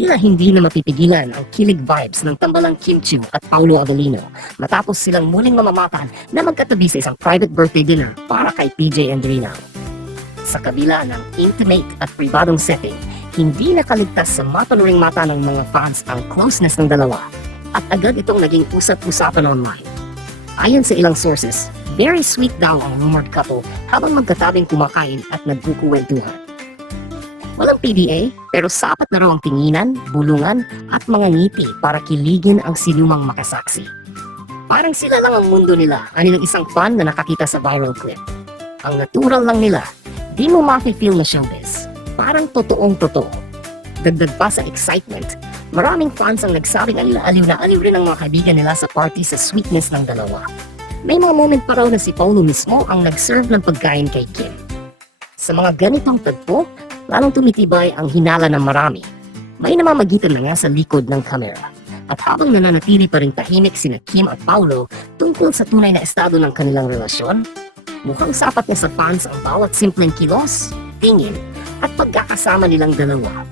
Tila hindi na mapipigilan ang kilig vibes ng tambalang Kim Chiu at Paulo Avellino matapos silang muling mamamakan na magkatabi sa isang private birthday dinner para kay PJ and Rina. Sa kabila ng intimate at pribadong setting, hindi nakaligtas sa mataluring mata ng mga fans ang closeness ng dalawa at agad itong naging usap-usapan online. Ayon sa ilang sources, very sweet daw ang rumored couple habang magkatabing kumakain at nagkukuwentuhan. Walang PDA, pero sapat na raw ang tinginan, bulungan at mga ngiti para kiligin ang sinumang makasaksi. Parang sila lang ang mundo nila, anilang isang fan na nakakita sa viral clip. Ang natural lang nila, di mo mafe-feel na showbiz. Parang totoong-totoo. Dagdag pa sa excitement, maraming fans ang nagsabing aliw na aliw rin ang mga kaibigan nila sa party sa sweetness ng dalawa. May mga moment pa raw na si Paulo mismo ang nag-serve ng pagkain kay Kim. Sa mga ganitong tagpo, lalong tumitibay ang hinala ng marami. May namamagitan na nga sa likod ng kamera. At habang nananatili pa rin tahimik sina Kim at Paulo tungkol sa tunay na estado ng kanilang relasyon, mukhang sapat na sa fans ang bawat simpleng kilos, tingin, at pagkakasama nilang dalawa.